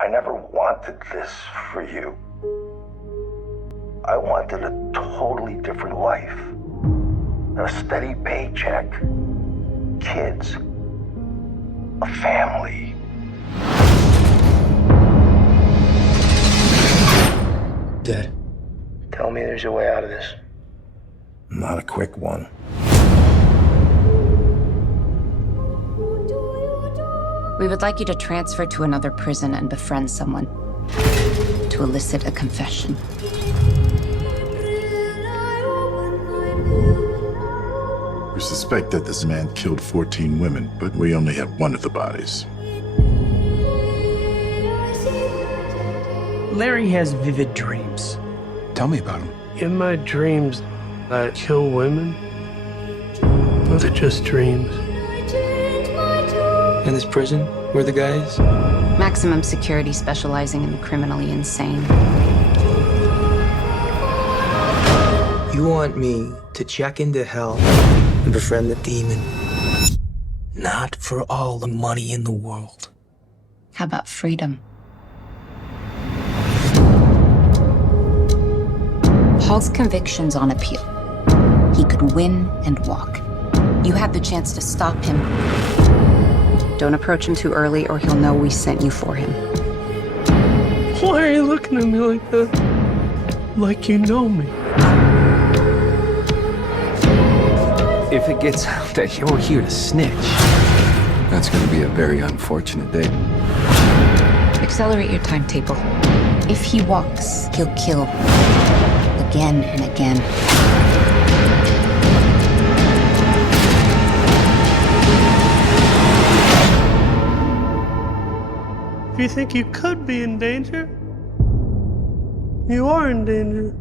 I never wanted this for you. I wanted a totally different life. A steady paycheck, kids, a family. Dad, tell me there's a way out of this. Not a quick one. We would like you to transfer to another prison and befriend someone to elicit a confession. We suspect that this man killed 14 women, but we only have one of the bodies. Larry has vivid dreams. Tell me about him. In my dreams, I kill women. Those are just dreams. In this prison, where the guys? Maximum security specializing in the criminally insane. You want me to check into hell and befriend the demon? Not for all the money in the world. How about freedom? Hall's conviction's on appeal. He could win and walk. You had the chance to stop him. Don't approach him too early or he'll know we sent you for him. Why are you looking at me like that? Like you know me. If it gets out that you're here to snitch, that's gonna be a very unfortunate day. Accelerate your timetable. If he walks, he'll kill. Again and again. If you think you could be in danger, you are in danger.